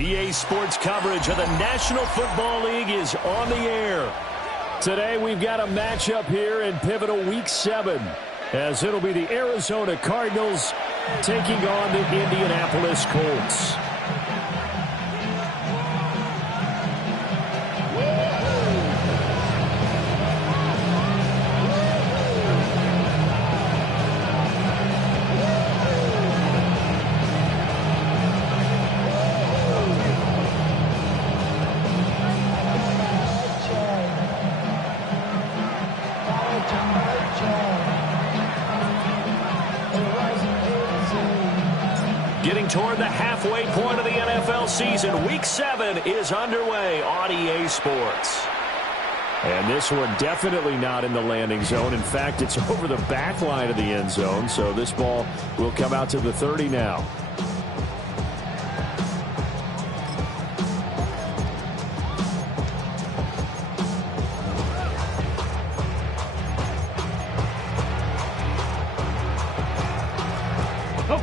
EA Sports coverage of the National Football League is on the air. Today we've got a matchup here in pivotal Week 7, as it'll be the Arizona Cardinals taking on the Indianapolis Colts. Getting toward the halfway point of the NFL season, Week 7 is underway on EA Sports. And this one definitely not in the landing zone. In fact, it's over the back line of the end zone, so this ball will come out to the 30 now.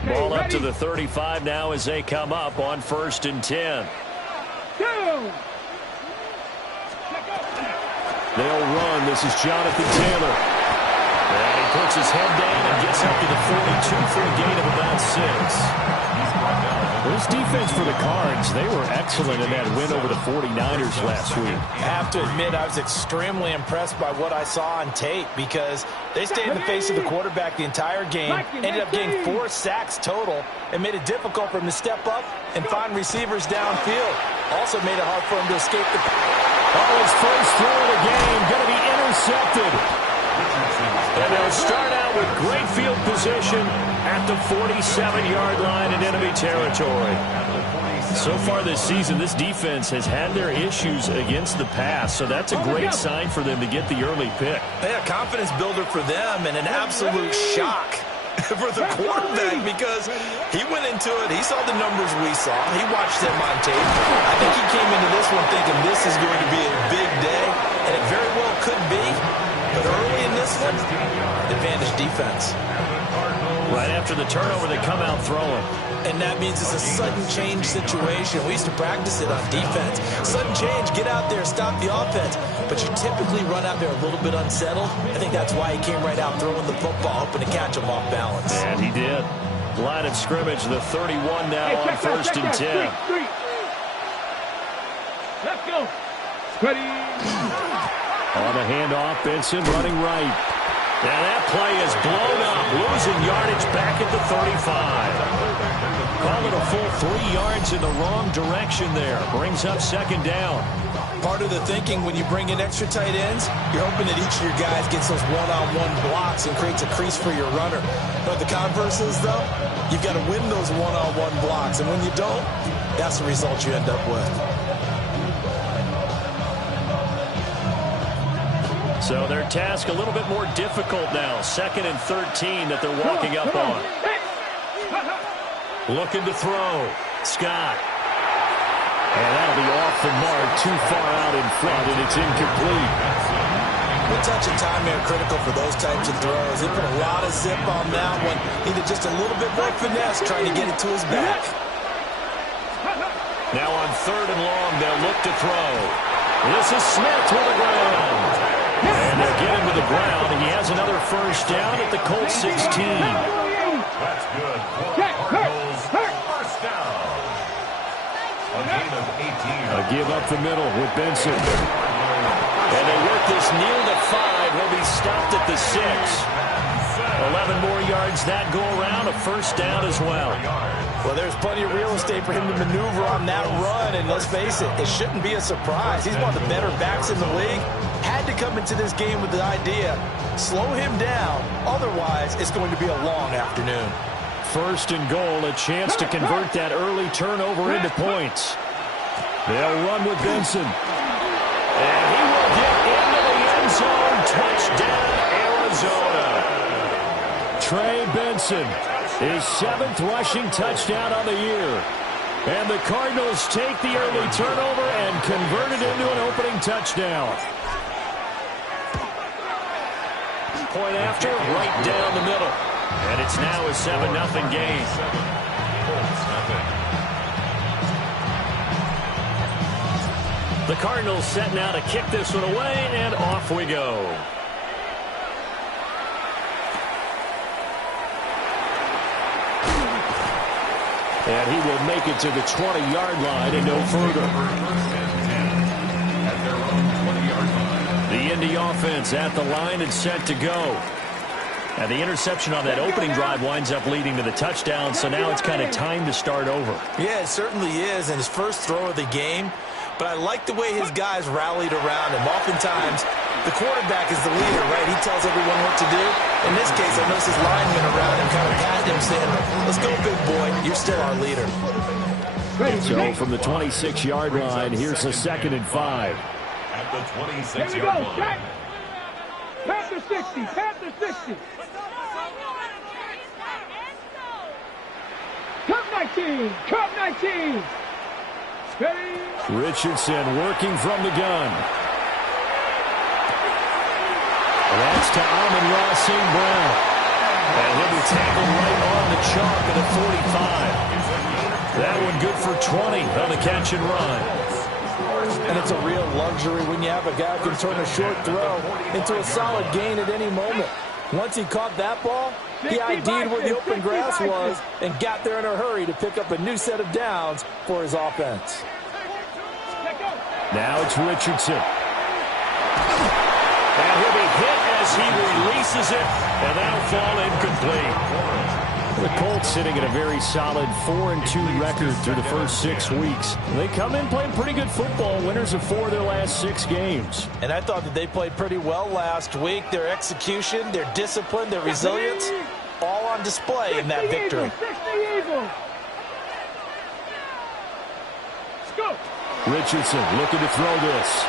Ball up to the 35 now as they come up on 1st and 10. They'll run. This is Jonathan Taylor. And he puts his head down and gets up to the 42 for a gain of about 6. This defense for the Cards, they were excellent in that win over the 49ers last week. I have to admit, I was extremely impressed by what I saw on tape because they stayed in the face of the quarterback the entire game, ended up getting 4 sacks total, and made it difficult for him to step up and find receivers downfield. Also made it hard for him to escape the... Oh, his first throw of the game going to be intercepted. And they'll start out with great field position at the 47-yard line in enemy territory. So far this season, this defense has had their issues against the pass, so that's a great sign for them to get the early pick. Yeah, confidence builder for them and an absolute shock for the quarterback because he went into it. He saw the numbers we saw. He watched them on tape. I think he came into this one thinking this is going to be a big day, and it very well could be. But early in this one, advantage defense. Right after the turnover, they come out throwing. And that means it's a sudden change situation. We used to practice it on defense. Sudden change, get out there, stop the offense. But you typically run out there a little bit unsettled. I think that's why he came right out throwing the football, hoping to catch him off balance. And he did. Line of scrimmage, the 31 now on 1st and 10. Let's go. Ready. On the handoff, Benson running right. And that play is blown up, losing yardage back at the 35. Call it a full 3 yards in the wrong direction there. Brings up 2nd down. Part of the thinking when you bring in extra tight ends, you're hoping that each of your guys gets those one-on-one blocks and creates a crease for your runner. But the converse is, though, you've got to win those one-on-one blocks. And when you don't, that's the result you end up with. So their task a little bit more difficult now. 2nd and 13 that they're walking up on. Looking to throw. Scott. And that'll be off the mark, too far out in front, and it's incomplete. One touch of time there critical for those types of throws. They put a lot of zip on that one. Needed just a little bit more finesse trying to get it to his back. Now on 3rd and long, they'll look to throw. This is Smith to the ground. And they'll get him to the ground. He has another 1st down at the Colts 16. That's good. Cardinals, 1st down. A gain of 18. A give up the middle with Benson. And they work this near the 5. He'll be stopped at the 6. 11 more yards that go around. A 1st down as well. Well, there's plenty of real estate for him to maneuver on that run. And let's face it, it shouldn't be a surprise. He's one of the better backs in the league. Had to come into this game with the idea, slow him down. Otherwise, it's going to be a long afternoon. 1st and goal, a chance to convert that early turnover into points. They'll run with Benson. And he will get into the end zone. Touchdown, Arizona. Trey Benson, his 7th rushing touchdown on the year. And the Cardinals take the early turnover and convert it into an opening touchdown. Point after, right down the middle. And it's now a 7-0 game. The Cardinals set now to kick this one away, and off we go. And he will make it to the 20-yard line and no further. The Indy offense at the line and set to go. And the interception on that opening drive winds up leading to the touchdown, so now it's kind of time to start over. Yeah, it certainly is, and his first throw of the game. But I like the way his guys rallied around him. Oftentimes, the quarterback is the leader, right? He tells everyone what to do. In this case, I noticed his linemen around him kind of patting him, saying, let's go, big boy. You're still our leader. So from the 26-yard line, here's a 2nd and 5. At the 26-yard Here we go. line. Check. Panther 60. Panther 60. Cup 19. Cup 19. Ready. Richardson working from the gun. That's to Amon-Ra St. Brown. And he'll be tackled right on the chalk at the 45. That one good for 20 on the catch and run. And it's a real luxury when you have a guy who can turn a short throw into a solid gain at any moment. Once he caught that ball, he ID'd where the open grass was and got there in a hurry to pick up a new set of downs for his offense. Now it's Richardson. And he'll be hit as he releases it, and that'll fall incomplete. The Colts sitting at a very solid 4-2 record through the first 6 weeks. They come in playing pretty good football, winners of 4 of their last 6 games. And I thought that they played pretty well last week. Their execution, their discipline, their resilience, all on display in that victory. Richardson looking to throw this.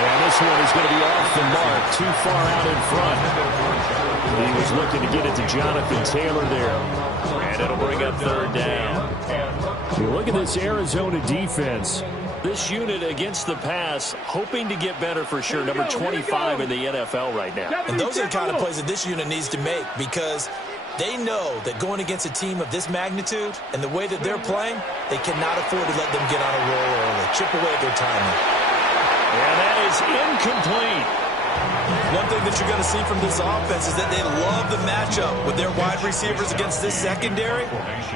And this one is going to be off the mark, too far out in front. He was looking to get it to Jonathan Taylor there. And it'll bring up 3rd down. You look at this Arizona defense. This unit against the pass, hoping to get better for sure. Number 25 in the NFL right now. And those are the kind of plays that this unit needs to make, because they know that going against a team of this magnitude and the way that they're playing, they cannot afford to let them get on a roll early. Chip away at their timing. And that is incomplete. One thing that you're going to see from this offense is that they love the matchup with their wide receivers against this secondary.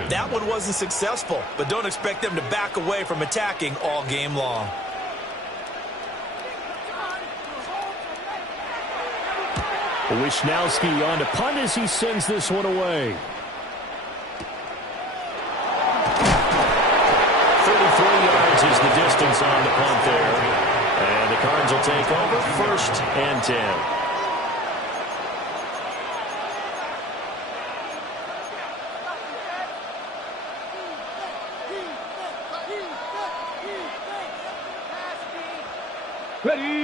That one wasn't successful, but don't expect them to back away from attacking all game long. Wishnowski on to punt as he sends this one away. 33 yards is the distance on the punt there. And the Cards will take over 1st and 10.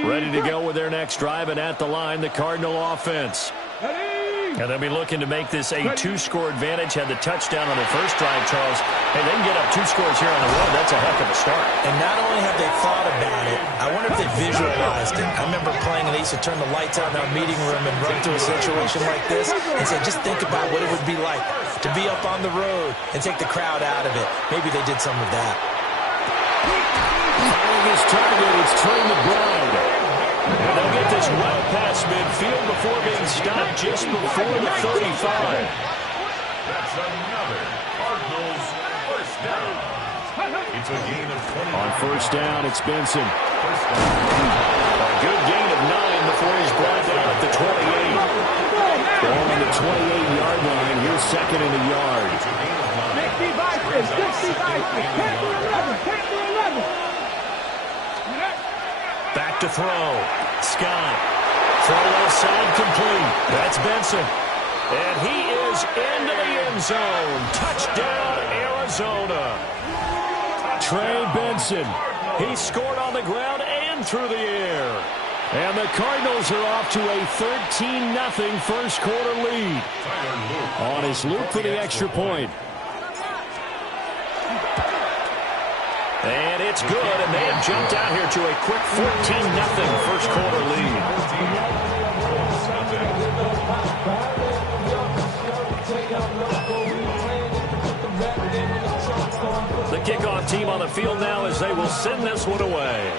Ready to go with their next drive, and at the line, the Cardinal offense. And they'll be looking to make this a 2-score advantage. Had the touchdown on their first drive, Charles. Hey, they can get up 2 scores here on the road. That's a heck of a start. And not only have they thought about it, I wonder if they visualized it. I remember playing, and they used to turn the lights out in our meeting room and run to a situation like this and say, just think about what it would be like to be up on the road and take the crowd out of it. Maybe they did some of that. Finding his target, it's Trey McBride. And they'll get this well past midfield before being stopped just before the 35. That's another Cardinals first down. It's a gain of 20. On first down, it's Benson. A good gain of 9 before he's brought down at the 28. Ball on the 28-yard line. Here's 2nd and a yard. 60 Back to throw. Scott. Throw offside complete. That's Benson. And he is into the end zone. Touchdown, Arizona. Trey Benson. He scored on the ground and through the air. And the Cardinals are off to a 13-0 first quarter lead. On his loop for the extra point. And it's good, and they have jumped out here to a quick 14-0 first quarter lead. The kickoff team on the field now as they will send this one away.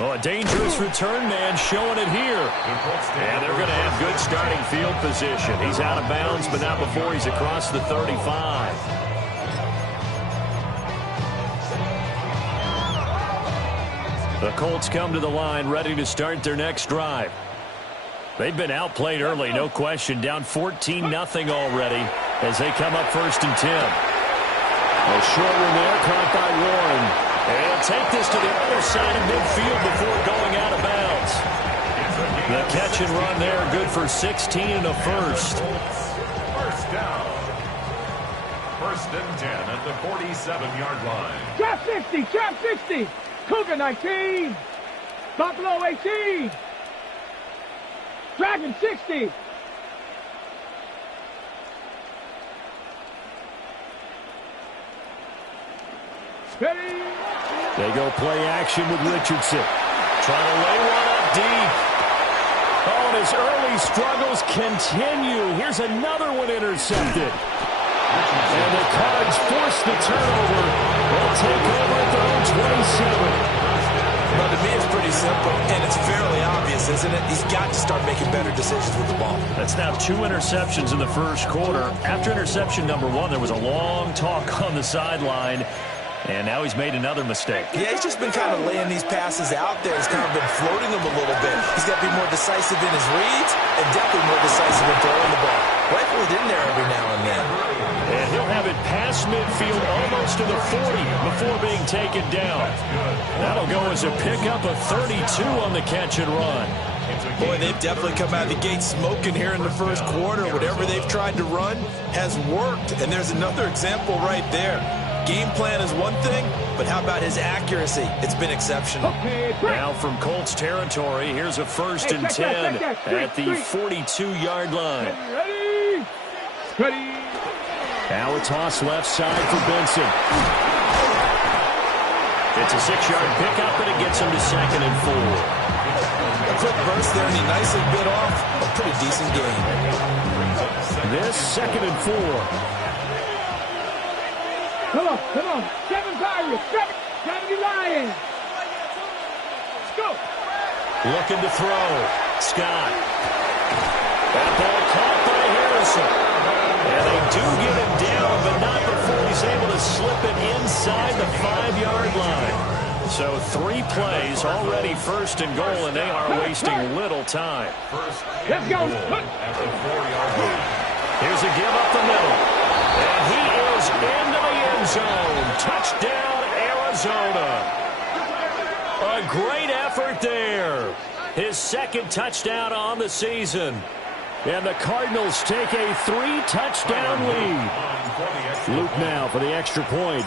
Oh, a dangerous return man showing it here. And they're going to have good starting field position. He's out of bounds, but not before he's across the 35. The Colts come to the line ready to start their next drive. They've been outplayed early, no question. Down 14-0 already as they come up 1st and 10. A short one there, caught by Warren. And he'll take this to the other side of midfield before going out of bounds. The catch and run there, good for 16 and a first. First down. 1st and 10 at the 47-yard line. Trap 60, trap 60. Cougar 19. Buffalo 18. Dragon 60. Ready. They go play action with Richardson. Trying to lay one up deep. Oh, and his early struggles continue. Here's another one intercepted. And the Cards force the turnover. They'll take over at their own 27. Well, to me, it's pretty simple, and it's fairly obvious, isn't it? He's got to start making better decisions with the ball. That's now 2 interceptions in the first quarter. After interception number 1, there was a long talk on the sideline. And now he's made another mistake. Yeah, he's just been kind of laying these passes out there. He's kind of been floating them a little bit. He's got to be more decisive in his reads and definitely more decisive in throwing the ball. Rifle it in there every now and then. And he'll have it past midfield almost to the 40 before being taken down. That'll go as a pickup of 32 on the catch and run. Boy, they've definitely come out of the gate smoking here in the first quarter. Whatever they've tried to run has worked. And there's another example right there. Game plan is one thing, but how about his accuracy? It's been exceptional. Now from Colts territory, here's a 1st and 10 at the 42-yard line. Ready. Now a toss left side for Benson. It's a 6-yard pickup, and it gets him to 2nd and 4. A quick burst there, and he nicely bit off a pretty decent game. This 2nd and 4. Come on. 7 Pirates, 70 Lions. Let's go. Looking to throw. Scott. That ball caught by Harrison. And they do get him down, but not before he's able to slip it inside the 5-yard line. So 3 plays, already 1st and goal, and they are wasting little time. Let's go. At the 4-yard line. Here's a give up the middle. And he is into the end zone. Touchdown, Arizona. A great effort there. His 2nd touchdown on the season. And the Cardinals take a 3-touchdown lead. Luke now for the extra point.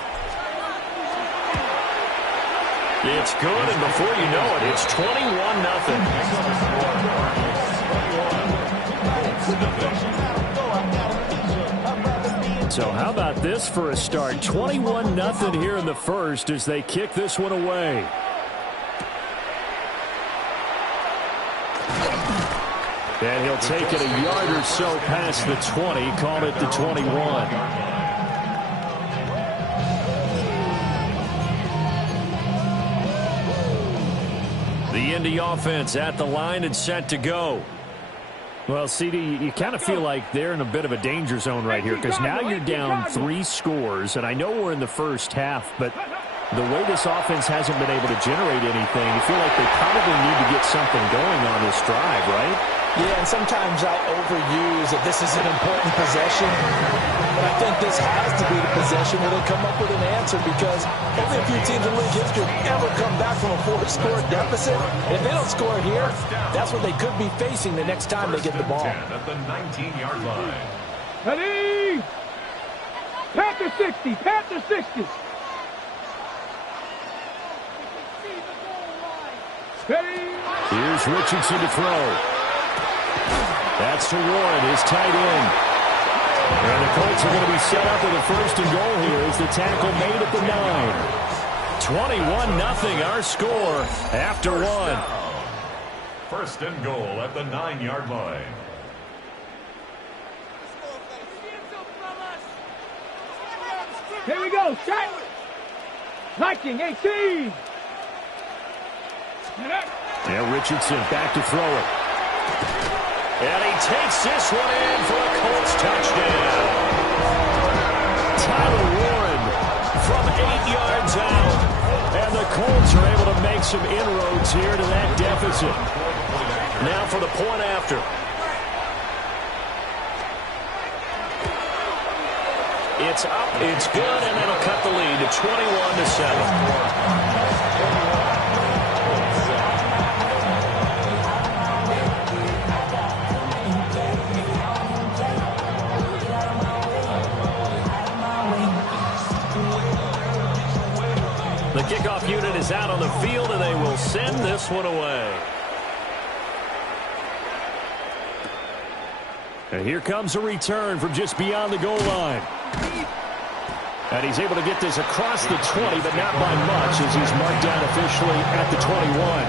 It's good, and before you know it, it's 21-0. So how about this for a start? 21-0 here in the first as they kick this one away. And he'll take it a yard or so past the 20, call it the 21. The Indy offense at the line and set to go. Well, CD, you kind of feel like they're in a bit of a danger zone right here because now you're down 3 scores, and I know we're in the first half, but the way this offense hasn't been able to generate anything, you feel like they probably need to get something going on this drive, right? Yeah, and sometimes I overuse that this is an important possession, but I think this has to be the possession where they come up with an answer because only a few teams in league history ever come back from a 4-score deficit. And if they don't score here, that's what they could be facing the next time they get the ball. At the 19-yard line. Ready? Panther 60, Panther 60. Ready? Here's Richardson to throw. That's to Warren, his tight end. And the Colts are going to be set up with a 1st and goal here as the tackle made at the 9. 21-0 our score after 1. 1st and goal at the 9-yard line. Here we go. Shot. Liking 18. Now Richardson back to throw it. And he takes this one in for a Colts touchdown. Tyler Warren from 8 yards out. And the Colts are able to make some inroads here to that deficit. Now for the point after. It's up, it's good, and that'll cut the lead to 21-7. The kickoff unit is out on the field, and they will send this one away. And here comes a return from just beyond the goal line. And he's able to get this across the 20, but not by much, as he's marked down officially at the 21.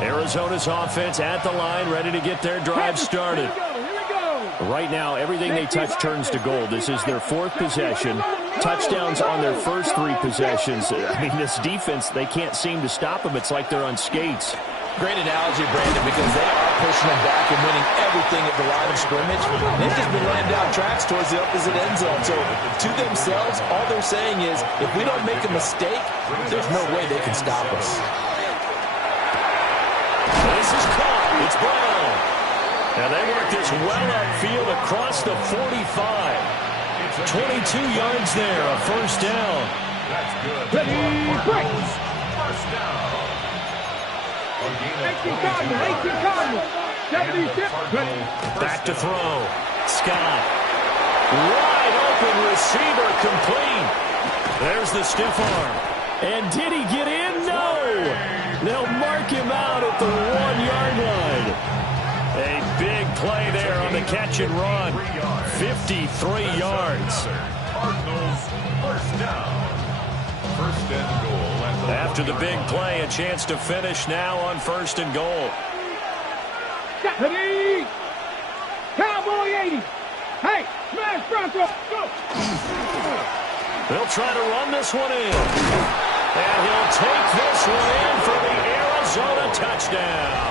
Arizona's offense at the line, ready to get their drive started. Right now, everything they touch turns to gold. This is their 4th possession. Touchdowns on their first 3 possessions. I mean, this defense, they can't seem to stop them. It's like they're on skates. Great analogy, Brandon, because they are pushing them back and winning everything at the line of scrimmage. They've just been laying down tracks towards the opposite end zone. So to themselves, all they're saying is, if we don't make a mistake, there's no way they can stop us. This is caught. It's Brown. And they work this well upfield across the 45. 22 yards there, a first down. That's good. Ready, break. First down. 18 Cardinals. 76. Ready. Back to throw. Scott. Wide open receiver complete. There's the stiff arm. And did he get in? No. They'll mark him out at the 1-yard line. A big play there on the catch and run. 53 yards. Cardinals, first down. First and goal. After the big play, a chance to finish now on first and goal. Ready. Cowboy 80. Hey, smash Bronco. Go. They'll try to run this one in. And he'll take this one in for the Arizona touchdown.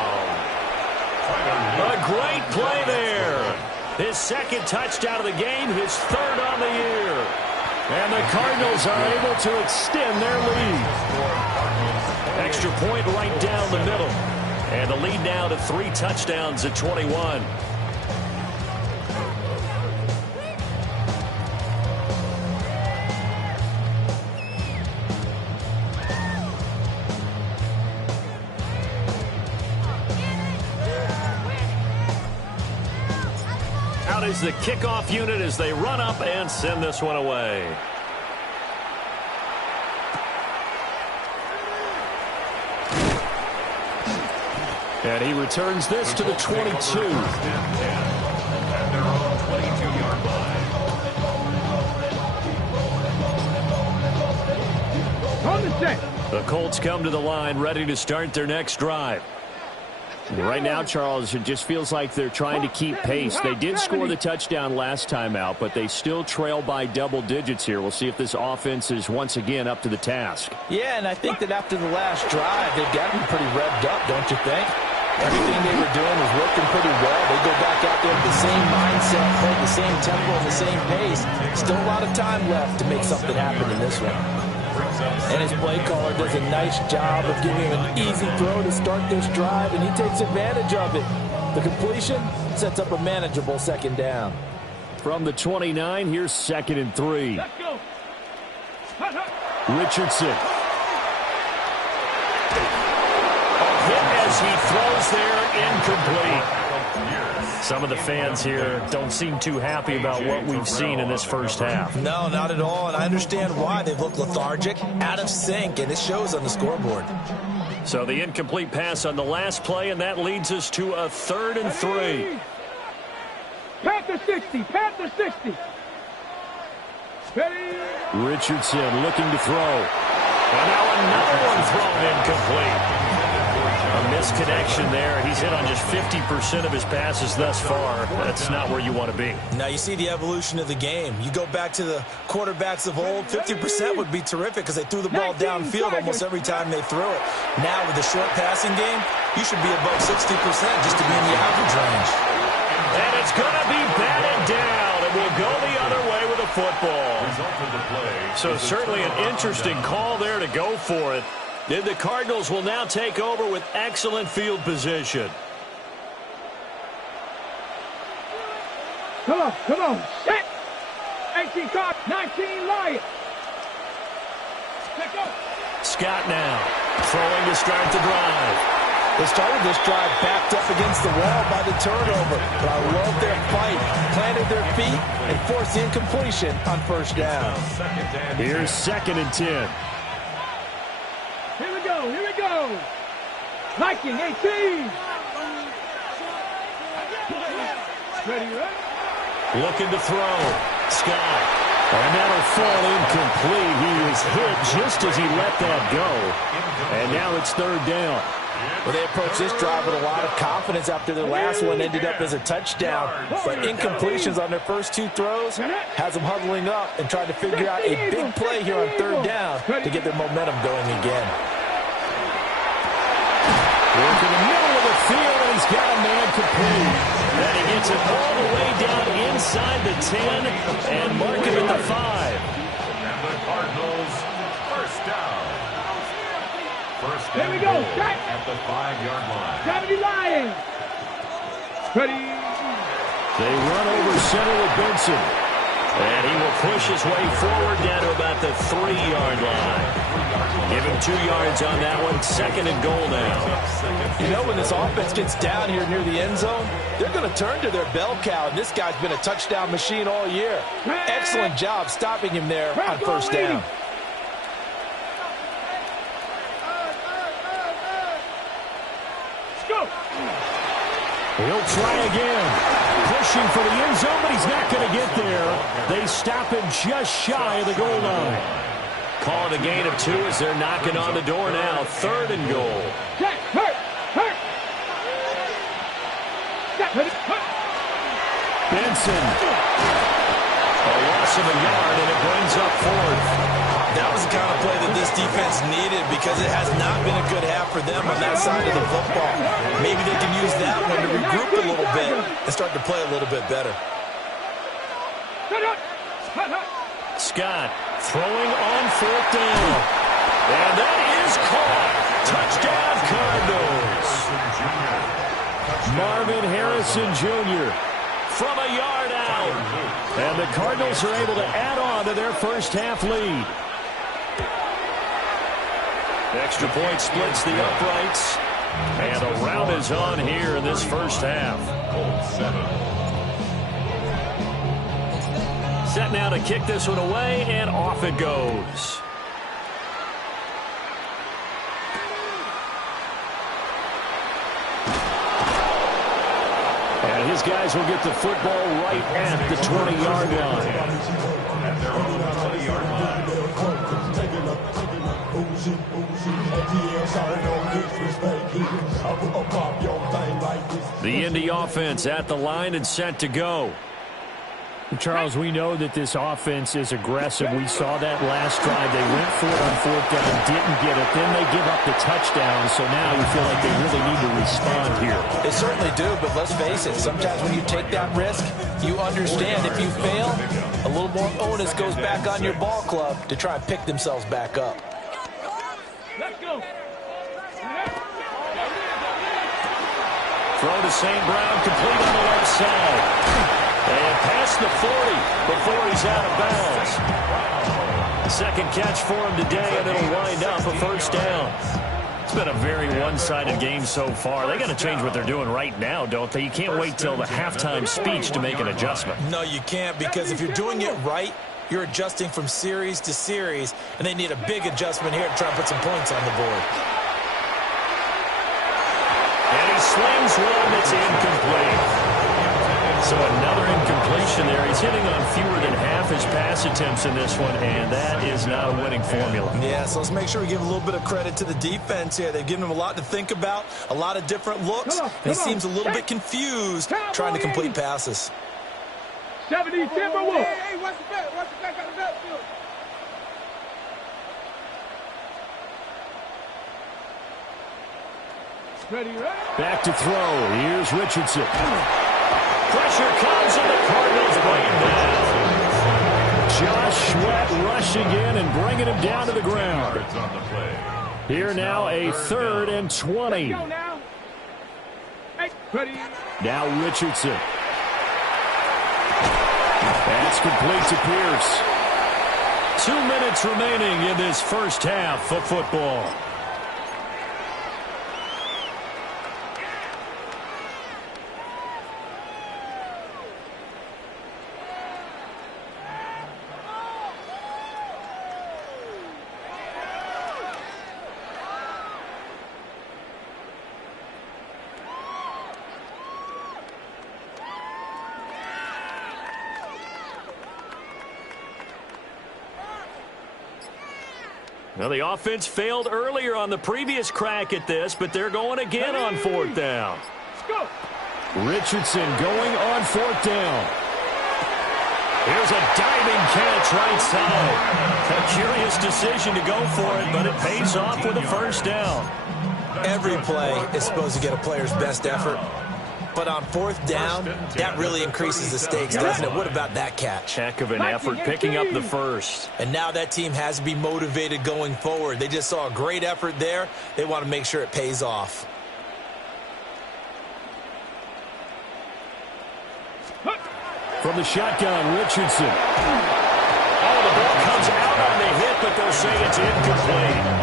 A great play there. His 2nd touchdown of the game, his 3rd on the year. And the Cardinals are able to extend their lead. Extra point right down the middle. And the lead now to 3 touchdowns at 21. Out is the kickoff unit as they run up and send this one away. And he returns this to the 22. At their own 22-yard line. On the set. The Colts come to the line ready to start their next drive. Right now, Charles, it just feels like they're trying to keep pace. They did score the touchdown last time out, but they still trail by double digits here. We'll see if this offense is once again up to the task. Yeah, and I think that after the last drive, they've got to be pretty revved up, don't you think? Everything they were doing was working pretty well. They go back out there with the same mindset, play the same tempo and the same pace. Still a lot of time left to make something happen in this one. And his play caller does a nice job of giving him an easy throw to start this drive, and he takes advantage of it. The completion sets up a manageable 2nd down. From the 29, here's 2nd and 3. Let's go. Richardson. Hit as he throws there, incomplete. Some of the fans here don't seem too happy about what we've seen in this first half. No, not at all, and I understand why. They've looked lethargic, out of sync, and it shows on the scoreboard. So the incomplete pass on the last play, and that leads us to a 3rd and 3. Panther 60. Panther 60. Richardson looking to throw. And now another one thrown incomplete. A misconnection there. He's hit on just 50% of his passes thus far. That's not where you want to be. Now you see the evolution of the game. You go back to the quarterbacks of old, 50% would be terrific because they threw the ball downfield almost every time they threw it. Now with the short passing game, you should be above 60% just to be in the average range. And it's going to be batted down. It will go the other way with a football. So certainly an interesting call there to go for it. And the Cardinals will now take over with excellent field position. Come on, set. 18 card, 19 Lions. Let's go. Scott now throwing to start the drive. They started this drive backed up against the wall by the turnover, but I love their fight, planted their feet, and forced the incompletion on first down. Here's 2nd and 10. Here we go. Viking 18. Ready, right? Looking to throw. Scott. And that'll fall incomplete. He was hit just as he let that go. And now it's 3rd down. Well, they approached this drive with a lot of confidence after their last one ended up as a touchdown. But incompletions on their first 2 throws has them huddling up and trying to figure out a big play here on 3rd down to get their momentum going again. Work in the middle of the field, and he's got a man complete. And he gets it all the way down inside the 10 and mark him at the 5. And the Cardinals, first down. There we go. At the 5-yard line. 70 Lions. Ready. They run over center with Benson. And he will push his way forward down to about the 3-yard line. Give him 2 yards on that one. 2nd and goal now. You know, when this offense gets down here near the end zone, they're going to turn to their bell cow, and this guy's been a touchdown machine all year. Excellent job stopping him there on first down. He'll try again. Pushing for the end zone, but he's not going to get there. They stop him just shy of the goal line. Calling a gain of 2 as they're knocking on the door now. 3rd and goal. Benson. A loss of a yard, and it brings up 4th. That was the kind of play that this defense needed because it has not been a good half for them on that side of the football. Maybe they can use that one to regroup a little bit and start to play a little bit better. Scott throwing on 4th down. And that is caught. Touchdown, Cardinals. Marvin Harrison Jr. from a yard out. And the Cardinals are able to add on to their first half lead. Extra point splits the uprights. And a rout is on here in this first half. Set now to kick this one away, and off it goes. And his guys will get the football right at the 20-yard line. The Indy offense at the line and set to go. Charles, we know that this offense is aggressive. We saw that last drive. They went for it on 4th down, didn't get it. Then they give up the touchdown, so now you feel like they really need to respond here. They certainly do, but let's face it, sometimes when you take that risk, you understand if you fail, a little more onus goes back on your ball club to try and pick themselves back up. Let's go. Throw to St. Brown, complete on the left side. And past the 40 before he's out of bounds. Second catch for him today, and it'll wind up a first down. It's been a very one-sided game so far. They got to change what they're doing right now, don't they? You can't wait till the halftime speech to make an adjustment. No, you can't, because if you're doing it right, you're adjusting from series to series, and they need a big adjustment here to try and put some points on the board. And he slings one that's incomplete. So another incompletion there. He's hitting on fewer than half his pass attempts in this one, and that is not a winning formula. Yeah, so let's make sure we give a little bit of credit to the defense here. They've given him a lot to think about, a lot of different looks, and he seems a little bit confused trying to complete passes. 70 Timberwolves. Hey, what's the back? What's the back on the backfield? Ready. Back to throw. Here's Richardson. Pressure comes, and the Cardinals bring him down. Josh Sweat rushing in and bringing him down to the ground. Here now a 3rd and 20. Now Richardson. That's complete to Pierce. 2 minutes remaining in this first half of football. Well, the offense failed earlier on the previous crack at this, but they're going again on 4th down. Richardson going on 4th down. Here's a diving catch right side. A curious decision to go for it, but it pays off with a 1st down. Every play is supposed to get a player's best effort. But on 4th down, that really increases the stakes, doesn't it? What about that catch? Heck of an effort picking up the 1st. And now that team has to be motivated going forward. They just saw a great effort there. They want to make sure it pays off. From the shotgun, Richardson. Oh, the ball comes out on the hit, but they'll say it's incomplete.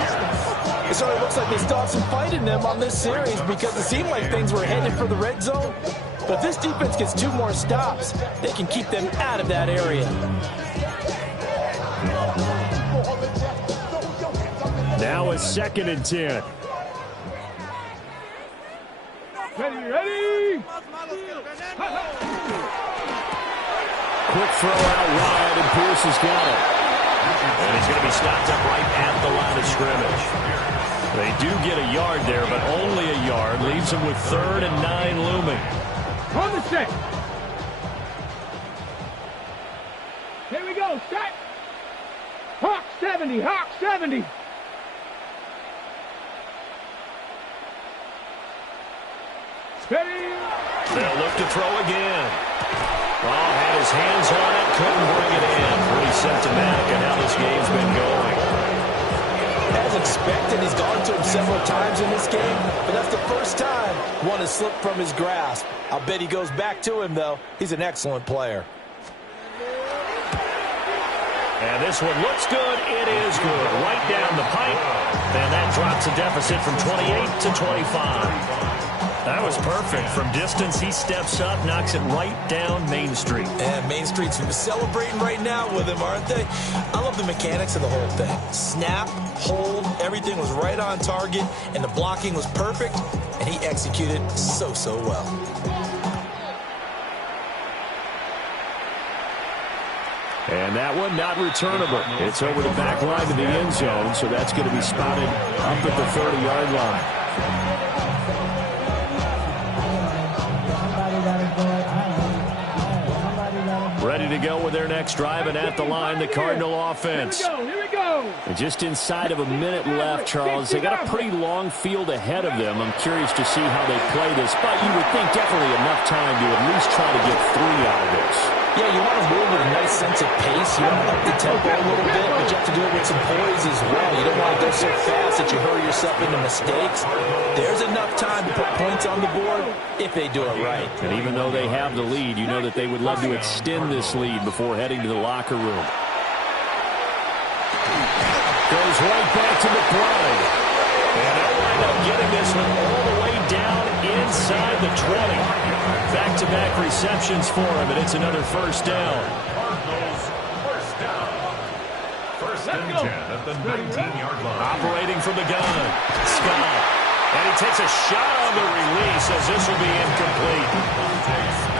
It certainly looks like they still have some fight in them on this series because it seemed like things were headed for the red zone. But if this defense gets 2 more stops, they can keep them out of that area. Now a 2nd and 10. Ready. Quick throw out wide, and Pierce has got it. And he's going to be stopped up right at the line of scrimmage. They do get a yard there, but only a yard. Leaves them with 3rd and 9 looming. On the set. Here we go. Set. Hawk 70. Hawk 70. Ready. They'll look to throw again. Oh, had his hands on it, couldn't bring it in. Pretty symptomatic of how this game's been going. As expected, he's gone to him several times in this game, but that's the first time one has slipped from his grasp. I'll bet he goes back to him, though. He's an excellent player. And this one looks good. It is good. Right down the pipe. And that drops a deficit from 28 to 25. That was perfect. From distance, he steps up, knocks it right down Main Street. And Main Street's celebrating right now with him, aren't they? I love the mechanics of the whole thing. Snap, hold, everything was right on target, and the blocking was perfect, and he executed so well. And that one not returnable. It's over the back line to the end zone, so that's going to be spotted up at the 30-yard line. Ready to go with their next drive, and at the line, the Cardinal offense. Here we go. And just inside of a minute left, Charles. They got a pretty long field ahead of them. I'm curious to see how they play this, but you would think definitely enough time to at least try to get 3 out of this. Yeah, you want to move with a nice sense of pace. You want to up the tempo a little bit, but you have to do it with some poise as well. You don't want to go so fast that you hurry yourself into mistakes. There's enough time to put points on the board if they do it right. And even though they have the lead, you know that they would love to extend this lead before heading to the locker room. Goes right back to McBride. And they'll wind up getting this one all the way down inside the 20. Back-to-back receptions for him, and it's another 1st down. First down. 1st and 10 at the 19-yard line. Operating from the gun, Scott. And he takes a shot on the release as this will be incomplete.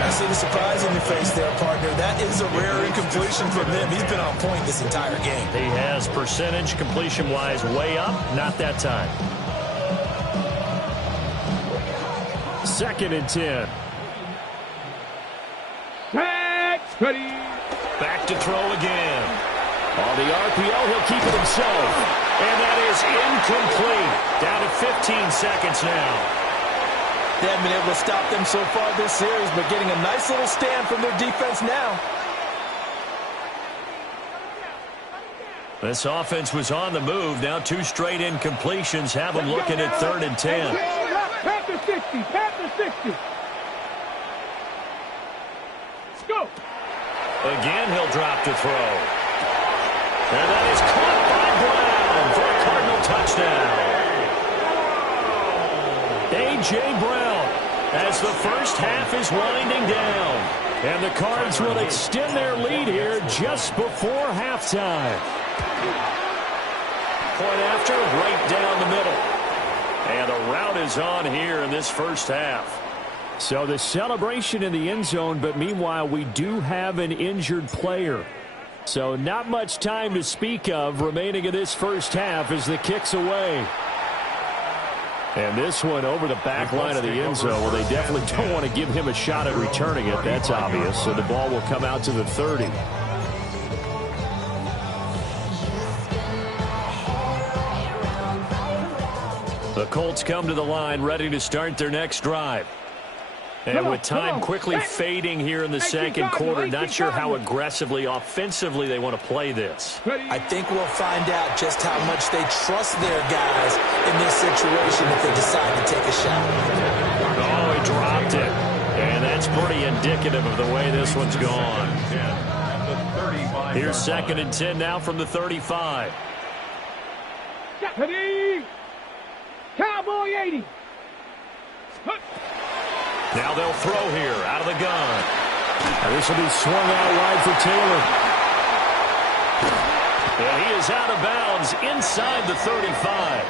That's honestly the surprise in your face there, partner. That is a rare incompletion from him. He's been on point this entire game. He has percentage completion-wise way up. Not that time. 2nd and 10. Ready. Back to throw again. On the RPO, he'll keep it himself. And that is incomplete. Down to 15 seconds now. They haven't been able to stop them so far this series, but getting a nice little stand from their defense now. This offense was on the move. Now 2 straight incompletions have them looking at 3rd and 10. Pass to 60. Pass to 60. Let's go. Again, he'll drop to throw. And that is caught by Brown for a Cardinal touchdown. A.J. Brown, as the first half is winding down. And the Cards will extend their lead here just before halftime. Point after, right down the middle. And a rout is on here in this first half. So the celebration in the end zone, but meanwhile we do have an injured player. So not much time to speak of remaining in this first half as the kick's away. And this one over the back line of the end zone. Well, they definitely don't want to give him a shot at returning it. That's obvious. So the ball will come out to the 30. The Colts come to the line ready to start their next drive. And with time quickly fading here in the second quarter, not sure how aggressively, offensively they want to play this. I think we'll find out just how much they trust their guys in this situation if they decide to take a shot. Oh, he dropped it. And that's pretty indicative of the way this one's gone. Here's 2nd and 10 now from the 35. Ready. Cowboy 80. Now they'll throw here out of the gun. And this will be swung out wide for Taylor. And he is out of bounds inside the 35.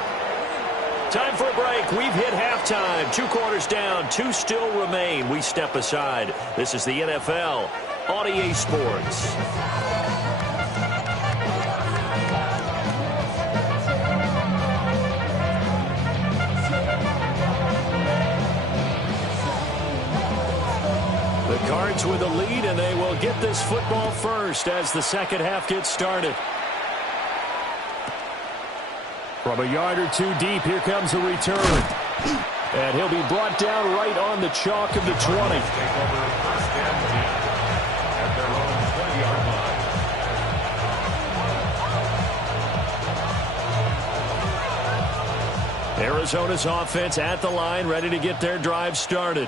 Time for a break. We've hit halftime. 2 quarters down. 2 still remain. We step aside. This is the NFL on EA Sports. The Cards with a lead, and they will get this football first as the second half gets started. From a yard or 2 deep, here comes a return. And he'll be brought down right on the chalk of the 20. Take over 1st and 10 at their own 20-yard line. Arizona's offense at the line, ready to get their drive started.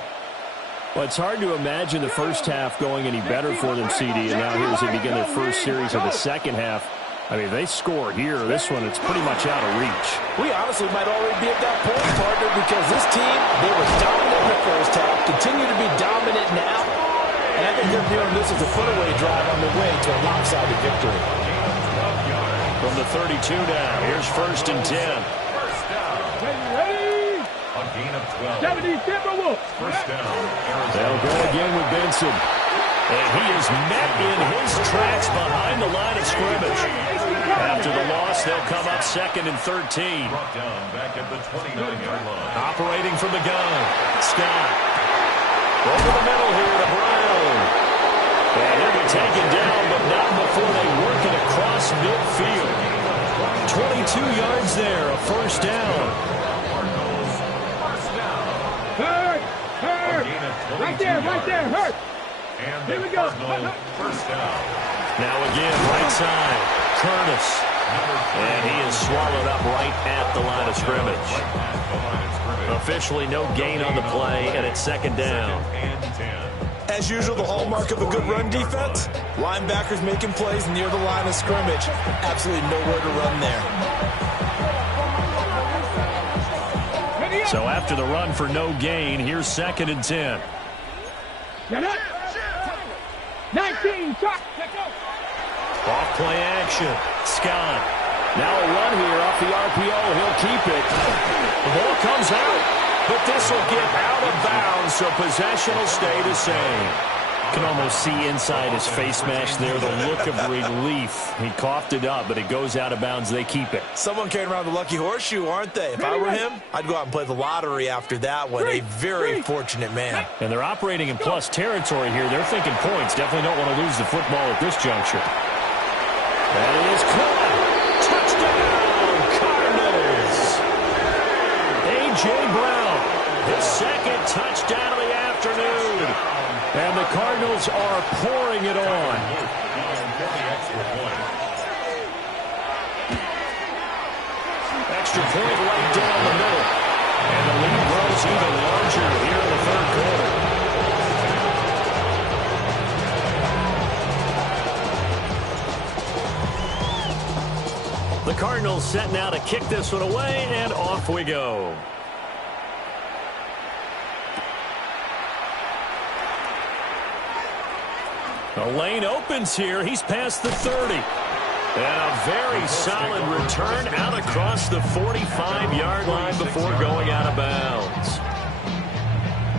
Well, it's hard to imagine the first half going any better for them, CD, and now here as they begin their first series of the second half. I mean, they score here. This one, it's pretty much out of reach. We honestly might already be at that point, partner, because this team, they were dominant in the first half, continue to be dominant now, and I think they're viewing this as a foot-away drive on the way to a lopsided victory. From the 32 now, here's 1st and 10. First down. Ready. A gain of 12. 70 Timberwolves. First down. They'll go again with Benson. And he is met in his tracks behind the line of scrimmage. After the loss, they'll come up 2nd and 13. Brought down back at the 29-yard line. Operating from the gun, Scott. Over the middle here to Brown. And he'll be taken down, but not before they work it across midfield. 22 yards there, a first down. First down. Hurt. Right there, hurt. And Here we go. First down. Now again, right side, Curtis. And he is swallowed up right at the line of scrimmage. Officially no gain on the play, and it's 2nd down. As usual, the hallmark of a good run defense, linebackers making plays near the line of scrimmage. Absolutely nowhere to run there. So after the run for no gain, here's 2nd and 10. 19, Chuck. Off play action. Scott. Now a run here off the RPO. He'll keep it. The ball comes out. But this will get out of bounds, so possession will stay the same. Can almost see inside his face mask there the look of relief. He coughed it up, but it goes out of bounds. They keep it. Someone carrying around the lucky horseshoe, aren't they? If I were him, I'd go out and play the lottery after that one. A very fortunate man. And they're operating in plus territory here. They're thinking points. Definitely don't want to lose the football at this juncture. That is caught. Touchdown, Cardinals. A.J. Brown, his second touchdown of the afternoon. And the Cardinals are pouring it on. Extra point right down the middle. And the lead grows even larger here in the third quarter. The Cardinals set now to kick this one away, and off we go. The lane opens here. He's past the 30. And a very solid return out across the 45-yard line before going out of bounds.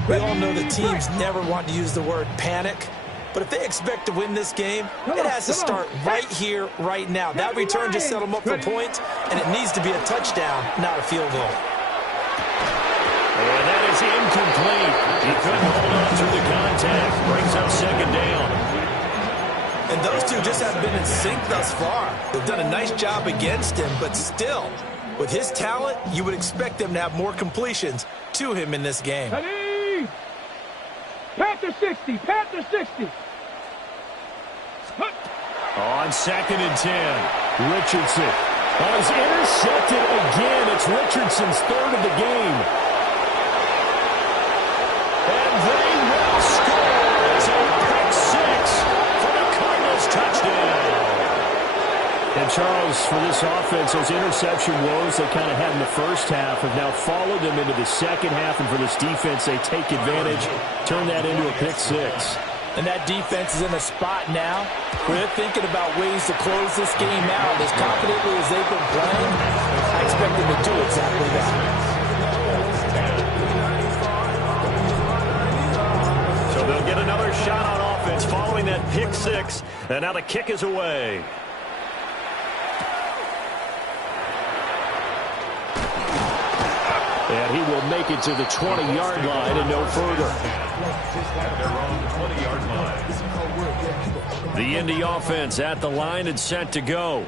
We all know that teams never want to use the word panic. But if they expect to win this game, it has to start right here, right now. That return just set them up for points, and it needs to be a touchdown, not a field goal. And that is incomplete. He couldn't hold on through the contact. Brings up second down. And those two just haven't been in sync thus far. They've done a nice job against him, but still, with his talent, you would expect them to have more completions to him in this game. Ready? Panther 60, Panther 60. On 2nd and 10, Richardson. Oh, he's intercepted again. It's Richardson's third of the game. And they will score. It's a pick six for the Cardinals touchdown. And Charles, for this offense, those interception woes they kind of had in the first half have now followed them into the second half. And for this defense, they take advantage, turn that into a pick six. And that defense is in a spot now where they're thinking about ways to close this game out. As confidently as they've been playing, I expect them to do exactly that. So they'll get another shot on offense following that pick six. And now the kick is away. And he will make it to the 20-yard line and no further. The Indy offense at the line and set to go.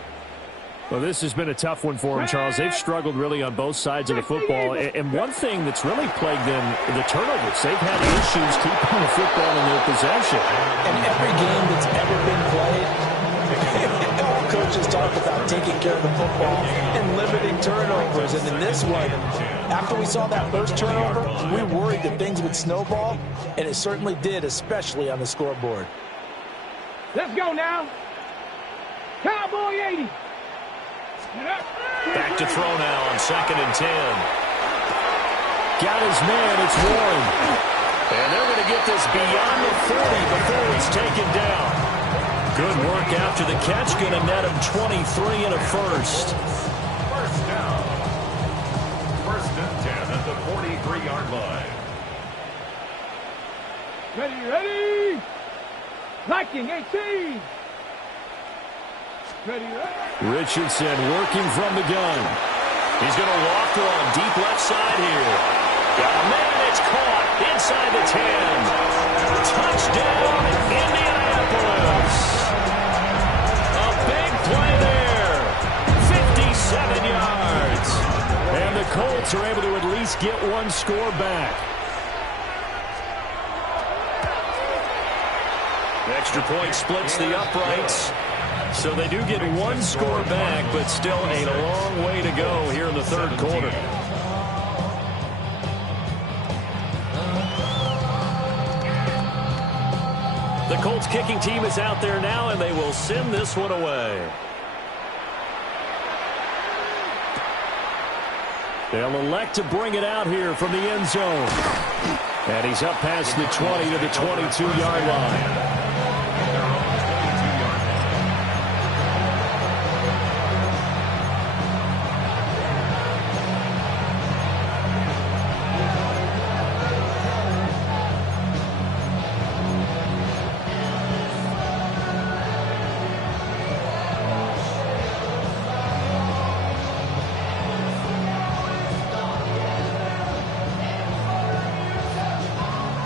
Well, this has been a tough one for them, Charles. They've struggled really on both sides of the football. And one thing that's really plagued them, the turnovers. They've had issues keeping the football in their possession. And every game that's ever been played, all coaches talk about taking care of the football and limiting turnovers. And in this one, after we saw that first turnover, we worried that things would snowball, and it certainly did, especially on the scoreboard. Let's go now. Cowboy 80. Back to throw now on 2nd and 10. Got his man, it's Warren. And they're going to get this beyond the 40 before he's taken down. Good work after the catch, going to net him 23 and a first. First down. 1st and 10 at the 43-yard line. Ready? Liking 18. Ready? Richardson working from the gun. He's going to walk one deep left side here. Got a man, it's caught inside the 10. Touchdown, Indianapolis. A big play there. 57 yards. And the Colts are able to at least get one score back. Extra point splits the uprights. So they do get one score back, but still a long way to go here in the third quarter. The Colts kicking team is out there now, and they will send this one away. They'll elect to bring it out here from the end zone. And he's up past the 20 to the 22-yard line.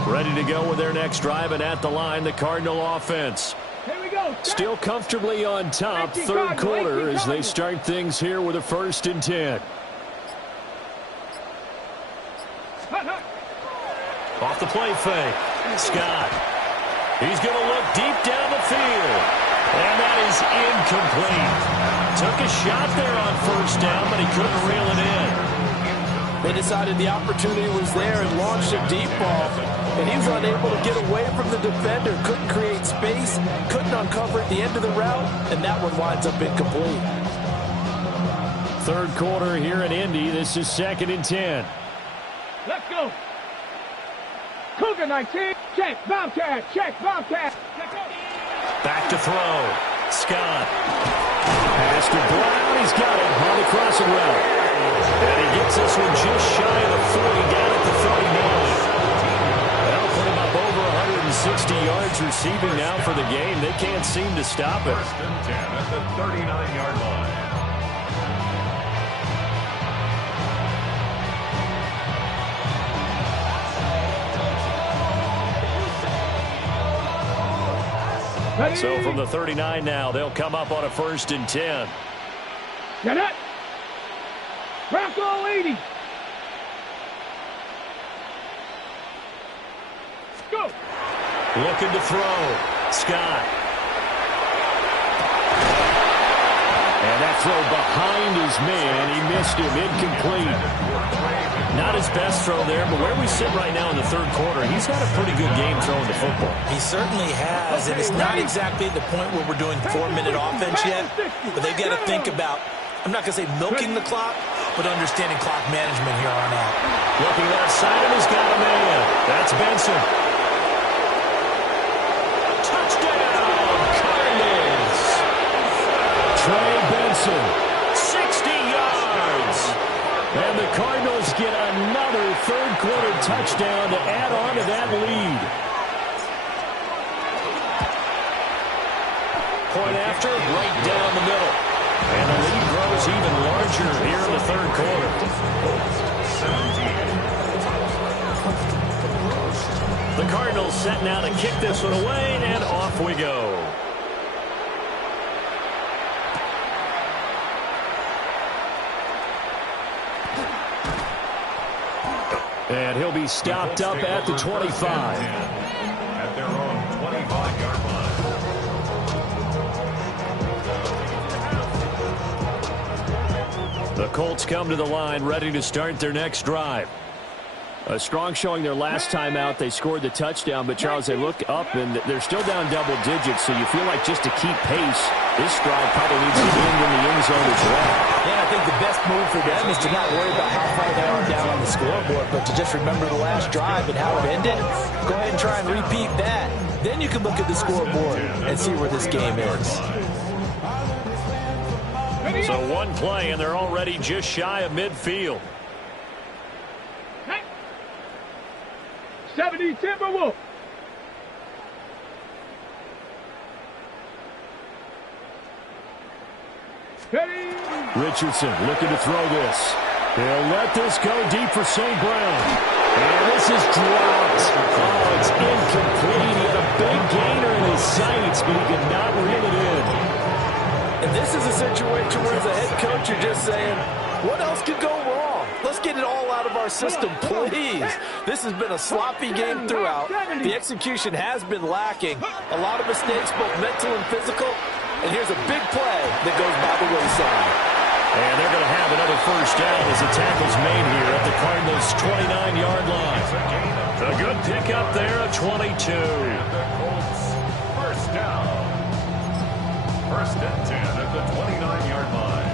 Ready to go with their next drive, and at the line, the Cardinal offense. Here we go. Still comfortably on top, third quarter, as they start things here with a 1st and 10. Off the play fake. Scott. He's going to look deep down the field. And that is incomplete. Took a shot there on 1st down, but he couldn't reel it in. They decided the opportunity was there and launched a deep ball. And he was unable to get away from the defender. Couldn't create space. Couldn't uncover at the end of the route. And that one winds up incomplete. Third quarter here in Indy. This is 2nd and 10. Let's go. Cougar 19. Check. Bobcat. Check. Bobcat. Back to throw. Scott. Pass to Brown. He's got it on the crossing route. And he gets this one just shy of the 40, down at the 39. That'll put him up over 160 yards receiving now for the game. They can't seem to stop it. 1st and 10 at the 39-yard line. So from the 39 now, they'll come up on a 1st and 10. Get it. Bronco 80. Go. Looking to throw. Scott. And that throw behind his man. He missed him. Incomplete. Not his best throw there, but where we sit right now in the third quarter, he's had a pretty good game throwing the football. He certainly has, and it's not exactly at the point where we're doing 4-minute offense yet, but they've got to think about, I'm not going to say milking the clock, but understanding clock management here on out. Looking left side, and he's got a man. That's Benson. Touchdown, Cardinals. Trey Benson, 60 yards. And the Cardinals get another third-quarter touchdown to add on to that lead. Point after, right down the middle. And the lead grows even larger here in the third quarter. 17. The Cardinals set now to kick this one away, and off we go. And he'll be stopped up at the 25. At their own 25-yard line. The Colts come to the line ready to start their next drive. A strong showing their last time out. They scored the touchdown, but Charles, they look up and they're still down double digits, so you feel like just to keep pace, this drive probably needs to end in the end zone as well. Yeah, I think the best move for them is to not worry about how far they are down on the scoreboard, but to just remember the last drive and how it ended. Go ahead and try and repeat that. Then you can look at the scoreboard and see where this game is. So one play, and they're already just shy of midfield. 70 Timberwolves. Richardson looking to throw this. They'll let this go deep for St. Brown. And this is dropped. Oh, it's incomplete. He had a big gainer in his sights, but he could not reel it in. And this is a situation where as a head coach, you're just saying, what else could go wrong? Let's get it all out of our system, please. This has been a sloppy game throughout. The execution has been lacking. A lot of mistakes, both mental and physical. And here's a big play that goes by the wayside. And they're going to have another first down as the tackle's made here at the Cardinals' 29-yard line. A good pickup there at 22. The Colts, first down. 1st and 10 at the 29-yard line.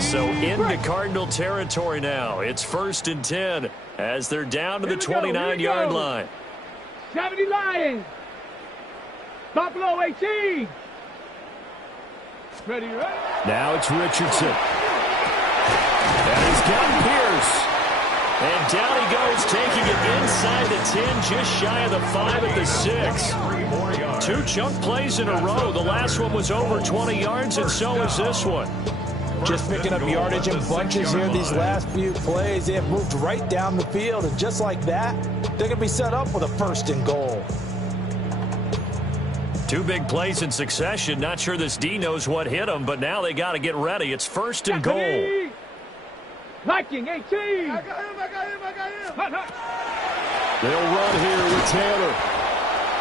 So into Cardinal territory now. It's 1st and 10 as they're down to the 29-yard line. 70 Lions. Buffalo 18. Ready, ready. Now it's Richardson. And he's got Pierce. And down he goes, taking it inside the 10, just shy of the 5 at the 6. 2 chunk plays in a row. The last one was over 20 yards, and so is this one. Just picking up yardage in bunches here these last few plays. They have moved right down the field, and just like that, they're going to be set up with a 1st and goal. 2 big plays in succession. Not sure this D knows what hit them, but now they got to get ready. It's 1st and goal. Viking 18. I got him. They'll run here with Taylor.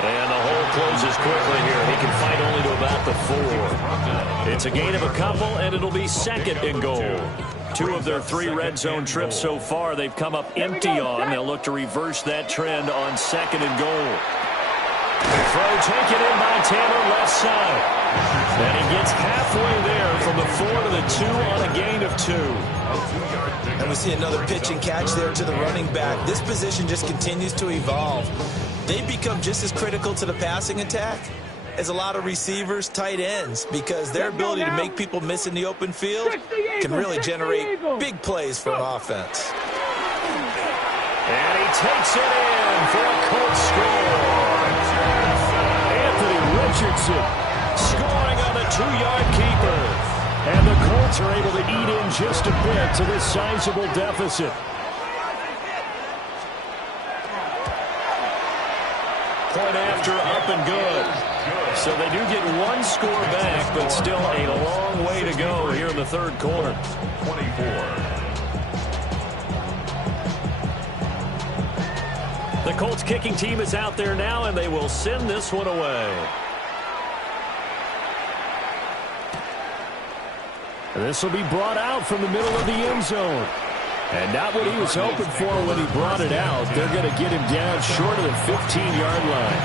And the hole closes quickly here. He can fight only to about the 4. It's a gain of a couple, and it'll be 2nd and goal. 2 of their 3 red zone trips so far, they've come up empty on. They'll look to reverse that trend on 2nd and goal. The throw taken in by Taylor left side. And he gets halfway there from the 4 to the 2 on a gain of 2. And we see another pitch and catch there to the running back. This position just continues to evolve. They become just as critical to the passing attack as a lot of receivers, tight ends, because their ability to make people miss in the open field can really generate big plays for an offense. And he takes it in for a Colts score. Anthony Richardson scoring on the 2-yard keeper. And the Colts are able to eat in just a bit to this sizable deficit. Point after, up and good. So they do get 1 score back, but still a long way to go here in the 3rd quarter. 24. The Colts kicking team is out there now, and they will send this one away. And this will be brought out from the middle of the end zone. And not what he was hoping for when he brought it out. They're going to get him down short of the 15-yard line.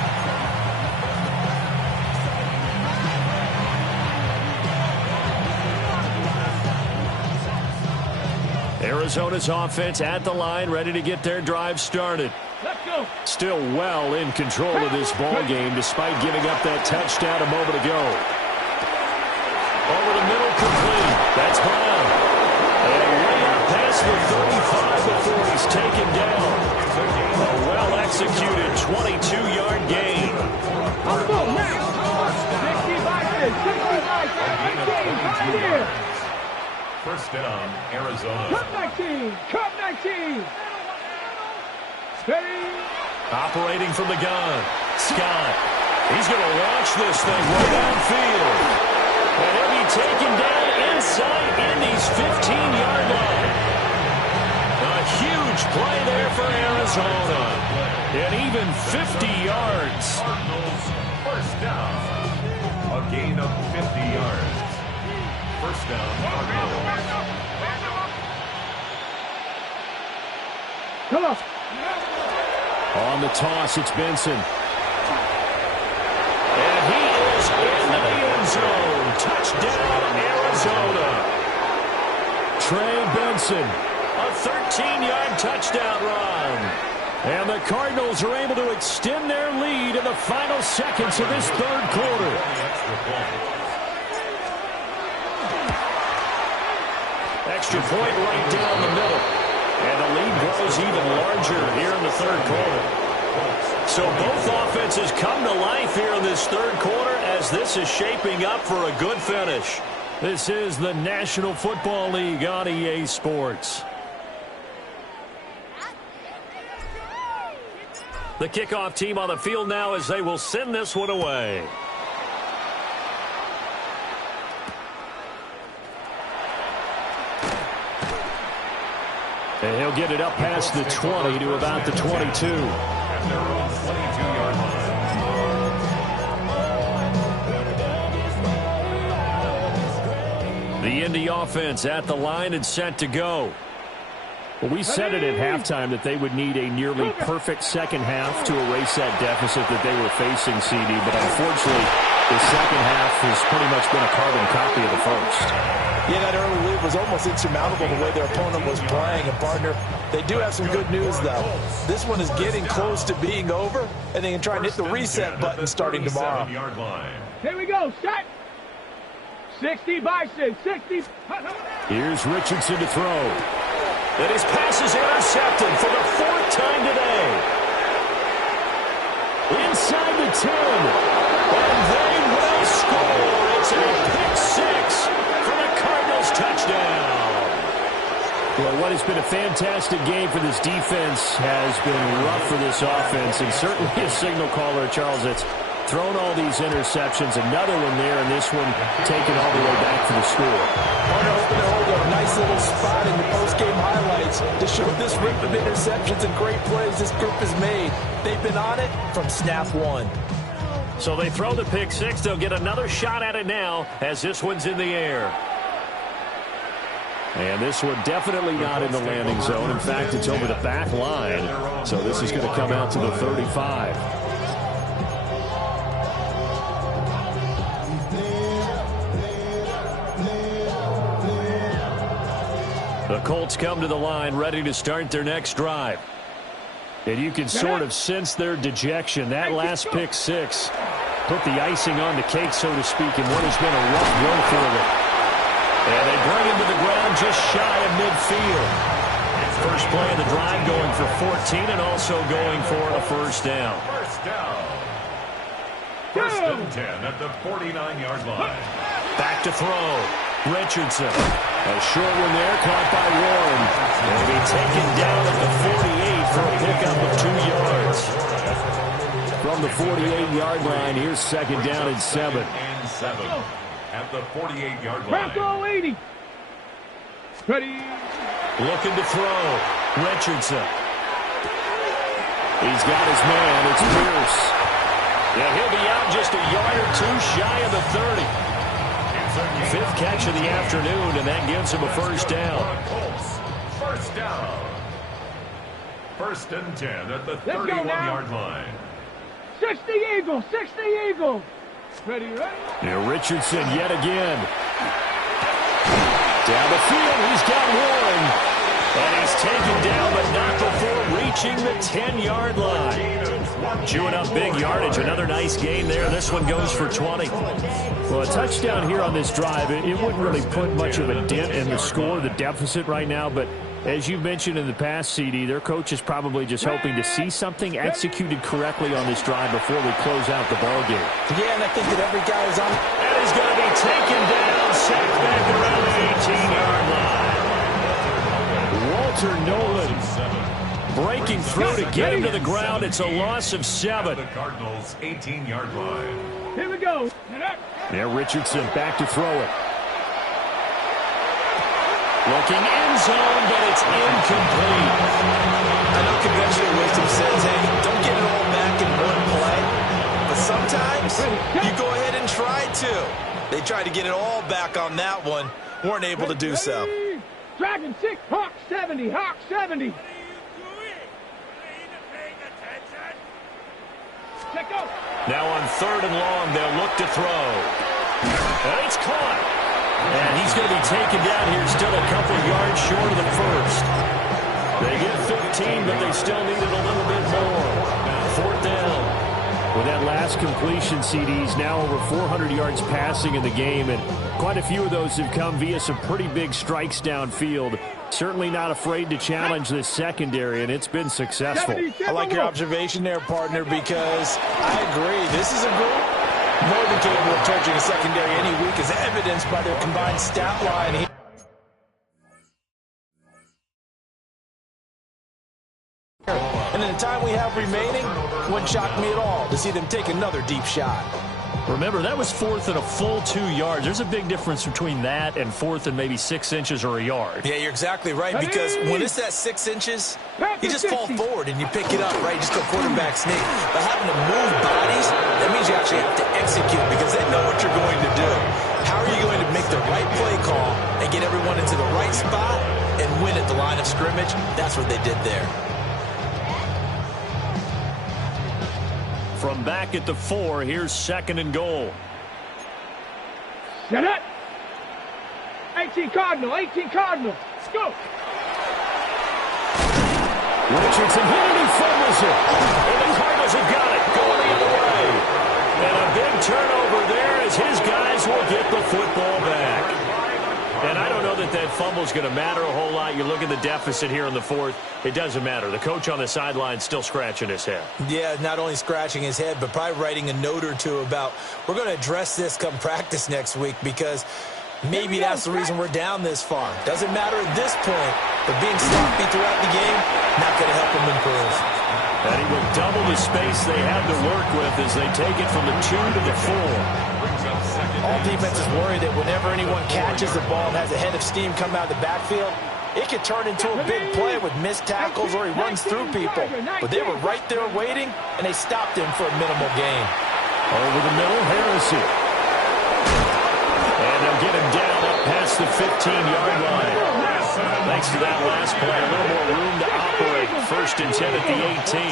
Arizona's offense at the line, ready to get their drive started. Let's go. Still well in control of this ball game despite giving up that touchdown a moment ago. Over the middle, complete. That's Brown. And way out past the 35 before he's taken down. A well-executed 22-yard gain. On the ball now. 60 Vikings. 60 Vikings. Right here. 1st down, Arizona. Cup 19. Cup 19. Steady. Operating from the gun. Scott. He's going to launch this thing right downfield. And he'll be taken down inside Indy's 15-yard line. A huge play there for Arizona. And even 50 yards. Cardinals, 1st down. A gain of 50 yards. 1st down, Cardinals. Come on. On the toss, it's Benson. And he is in the end zone. Touchdown, Arizona. Trey Benson, a 13-yard touchdown run. And the Cardinals are able to extend their lead in the final seconds of this 3rd quarter. Extra point right down the middle. And the lead grows even larger here in the 3rd quarter. So both offenses come to life here in this 3rd quarter as this is shaping up for a good finish. This is the National Football League on EA Sports. The kickoff team on the field now as they will send this one away. And he'll get it up past the 20 to about the 22. At their own 22-yard line. The Indy offense at the line and set to go. Well, we said it at halftime that they would need a nearly perfect 2nd half to erase that deficit that they were facing, CD. But unfortunately, the 2nd half has pretty much been a carbon copy of the 1st. Yeah, that early lead was almost insurmountable the way their opponent was playing. And, partner, they do have some good news, though. This one is getting close to being over, and they can try and hit the reset button starting tomorrow. Here we go. Set. 60 Bison. 60. Here's Richardson to throw. And his pass is intercepted for the 4th time today. Inside the 10. And they will score. It's a pick 6 for the Cardinals touchdown. it's been a fantastic game for this defense. Has been rough for this offense, and certainly a signal caller, Charles, that's thrown all these interceptions. Another one there, and this one taken all the way back for the score. Hoping to hold a nice little spot in the post-game highlights to show this rip of interceptions and great plays this group has made. They've been on it from snap one. So they throw the pick six. They'll get another shot at it now as this one's in the air. And this one definitely not in the landing zone. In fact, it's over the back line. So this is going to come out to the 35. The Colts come to the line ready to start their next drive. And you can sort of sense their dejection. That last pick six put the icing on the cake, so to speak, in what has been a rough run for them. And they bring him to the ground just shy of midfield. First play of the drive going for 14 and also going for a first down. First down. First and 10 at the 49-yard line. Back to throw. Richardson. A short one there, caught by Warren. Will be taken down at the 48 for a pickup of 2 yards. From the 48-yard line, here's second down and 7. And 7 at the 48-yard line. Bronco 80. Ready. Looking to throw. Richardson. He's got his man. It's Pierce. Yeah, he'll be out just a yard or two shy of the 30. Fifth catch of the afternoon, and that gives him a first down. Colts, first down. First and 10 at the 31-yard line. 60 Eagles, 60 Eagles. Ready, ready. Now Richardson yet again. Down the field, he's got Warren. And he's taken down, but not before reaching the 10-yard line. Chewing up big yardage. Another nice gain there. This one goes for 20. Well, a touchdown here on this drive, it wouldn't really put much of a dent in the score, the deficit right now. But as you mentioned in the past, CD, their coach is probably just hoping to see something executed correctly on this drive before we close out the ball game. Yeah, and I think that every guy is on. That is going to be taken down, sacked back around the 18-yard line. Walter Nolan breaking through to get him to the ground. It's a loss of 7. The Cardinals' 18-yard line. Here we go. There, Richardson back to throw it. Looking end zone, but it's incomplete. I know conventional wisdom says, hey, don't get it all back in one play. But sometimes you go ahead and try to. They tried to get it all back on that one. Weren't able to do so. Dragon 6, Hawk 70, Hawk 70. Check out. Now on 3rd and long, they'll look to throw. And it's caught. And he's going to be taken down here, still a couple yards short of the first. They get 15, but they still needed a little bit more. 4th down. With that last completion, CDs now over 400 yards passing in the game, and quite a few of those have come via some pretty big strikes downfield. Certainly not afraid to challenge this secondary, and it's been successful. I like your observation there, partner, because I agree. This is a group more than capable of torching a secondary any week, as evidenced by their combined stat line here. And in the time we have remaining, wouldn't shock me at all to see them take another deep shot. Remember, that was 4th and a full 2 yards. There's a big difference between that and 4th and maybe 6 inches or a yard. Yeah, you're exactly right, because when it's at 6 inches, you just fall forward and you pick it up, right? You just go quarterback sneak. But having to move bodies, that means you actually have to execute because they know what you're going to do. How are you going to make the right play call and get everyone into the right spot and win at the line of scrimmage? That's what they did there. From back at the 4, here's 2nd and goal. Set it. 18 Cardinal, 18 Cardinal. Let's go. Richardson hit it, he fumbles it. And the Cardinals have got it, going the other way. And a big turnover there as his guys will get the football back. And I don't know that that fumble is going to matter a whole lot. You look at the deficit here in the 4th. It doesn't matter. The coach on the sideline still scratching his head. Yeah, not only scratching his head, but probably writing a note or two about we're going to address this come practice next week because Maybe that's the reason we're down this far. Doesn't matter at this point, but being sloppy throughout the game, not going to help them improve. And he will double the space they had to work with as they take it from the 2 to the 4. All defenses worry that whenever anyone catches the ball and has a head of steam come out of the backfield, it could turn into a big play with missed tackles or he runs through people. But they were right there waiting, and they stopped him for a minimal gain. Over the middle, Harrison. And they'll get him down up past the 15-yard line. Thanks to that last play, a little more room to operate. 1st and 10 at the 18.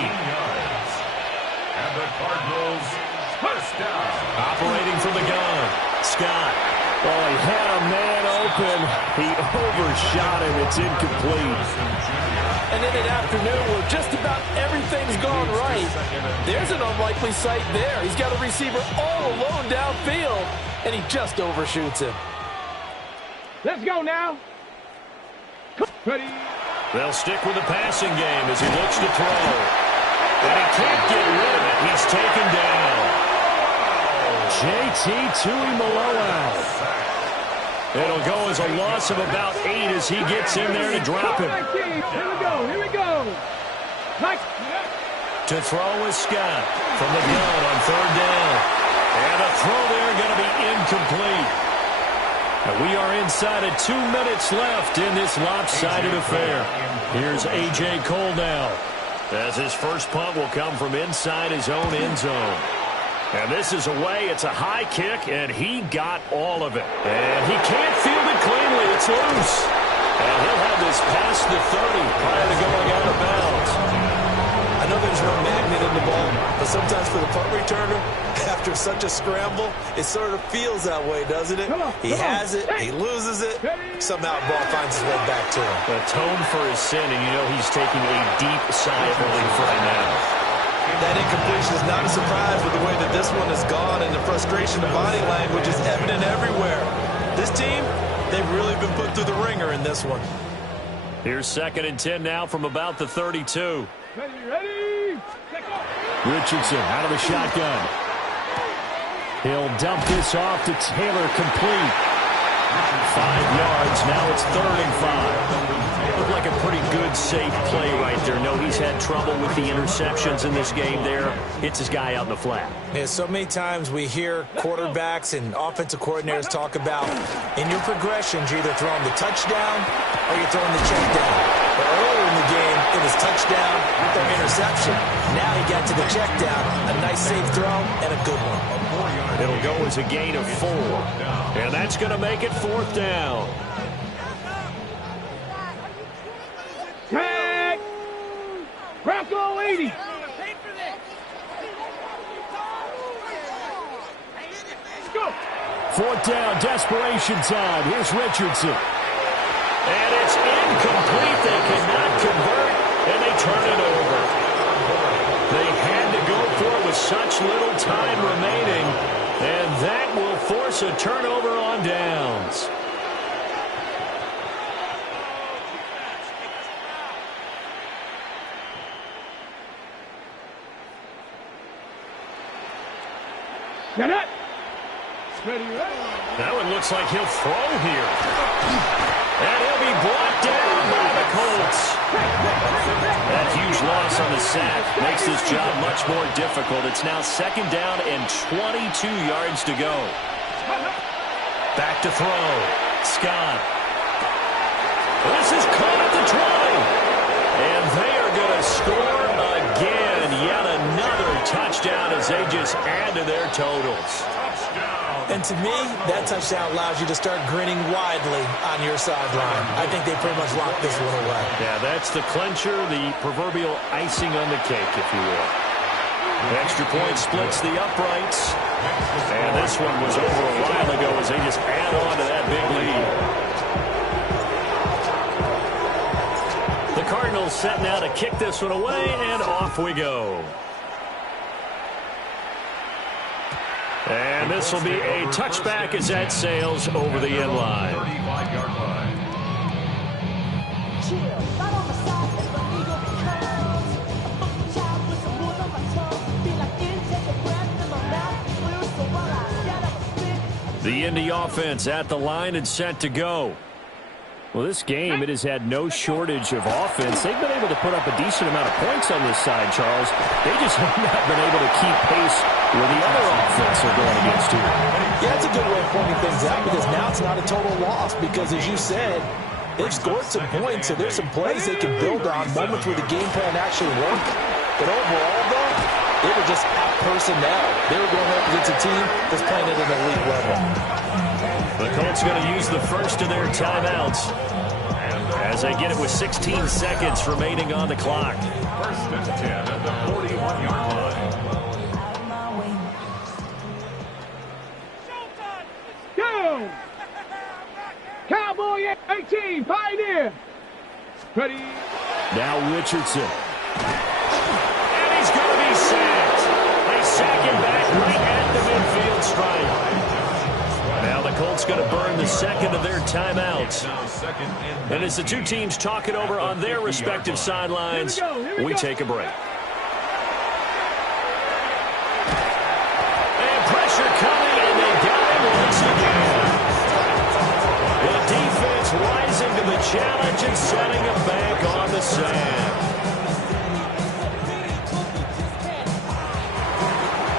And the Cardinals first down. Operating from the gun. Scott. Oh, he had a man open. He overshot him. It's incomplete. And in an afternoon where just about everything's gone right, there's an unlikely sight there. He's got a receiver all alone downfield, and he just overshoots him. Let's go now. Ready. They'll stick with the passing game as he looks to throw. And he can't get rid of it. He's taken down. J.T. Tuimoloau. It'll go as a loss of about 8 as he gets in there to drop him. Here we go. To throw is Scott from the gun on 3rd down. And a throw there going to be incomplete. And we are inside of 2 minutes left in this lopsided affair. Here's A.J. Cole now, as his first punt will come from inside his own end zone. And this is away. It's a high kick, and he got all of it. And he can't field it cleanly. It's loose. And he'll have this past the 30 prior to going out of bounds. I know there's no magnet in the ball, but sometimes for the punt returner, after such a scramble, it sort of feels that way, doesn't it? He has it, he loses it, somehow the ball finds its way back to him. Atone for his sin, and you know he's taking a deep sigh of relief right now. That incompletion is not a surprise with the way that this one has gone, and the frustration of body language is evident everywhere. This team, they've really been put through the ringer in this one. Here's 2nd and 10 now from about the 32. Ready. Richardson out of the shotgun. He'll dump this off to Taylor, complete. 5 yards, now it's 3rd and 5. Looked like a pretty good, safe play right there. No, he's had trouble with the interceptions in this game there. Hits his guy out in the flat. Yeah, so many times we hear quarterbacks and offensive coordinators talk about in your progressions, you're either throwing the touchdown or you're throwing the check down. But earlier in the game, it was touchdown or interception. Now he got to the check down, a nice safe throw, and a good one. It'll go as a gain of 4. And that's going to make it 4th down. Tag. Bronco 80. 4th down, desperation time. Here's Richardson. And it's incomplete. They cannot convert, and they turn it over. They had to go for it with such little time remaining, and that will force a turnover on downs. Set up. Ready. That one looks like he'll throw here. And he'll be brought down by the Colts. That huge loss on the sack makes this job much more difficult. It's now 2nd down and 22 yards to go. Back to throw. Scott. This is caught at the 20. And they are going to score again. Yet another touchdown as they just add to their totals. And to me, that touchdown allows you to start grinning widely on your sideline. I think they pretty much locked this one away. Yeah, that's the clincher, the proverbial icing on the cake, if you will. The extra point splits the uprights. And this one was over a while ago as they just add on to that big lead. The Cardinals set now to kick this one away, and off we go. And this will be a touchback as that sails over the end line. 35-yard line. The The Indy offense at the line and set to go. Well, this game, it has had no shortage of offense. They've been able to put up a decent amount of points on this side, Charles. They just have not been able to keep pace with the other offense they're going against here. Yeah, that's a good way of pointing things out because now it's not a total loss because, as you said, they've scored some points, so there's some plays they can build on, moments where the game plan actually worked. But overall, though, they were just out personnel. They were going up against a team that's playing at an elite level. The Colts going to use the first of their timeouts as they get it with 16 seconds remaining on the clock. First and 10 at the 41-yard line. Go! Cowboy 18, Pioneer. Ready? Now Richardson. And he's going to be sacked. They sack him back right at the midfield stripe. Now the Colts going to burn the second of their timeouts. And as the two teams talk it over on their respective sidelines, we take a break. And pressure coming, and they got him once again. The defense rising to the challenge and setting a bank on the sand.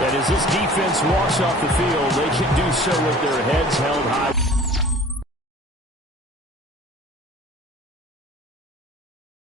And as this defense walks off the field, they can do so with their heads held high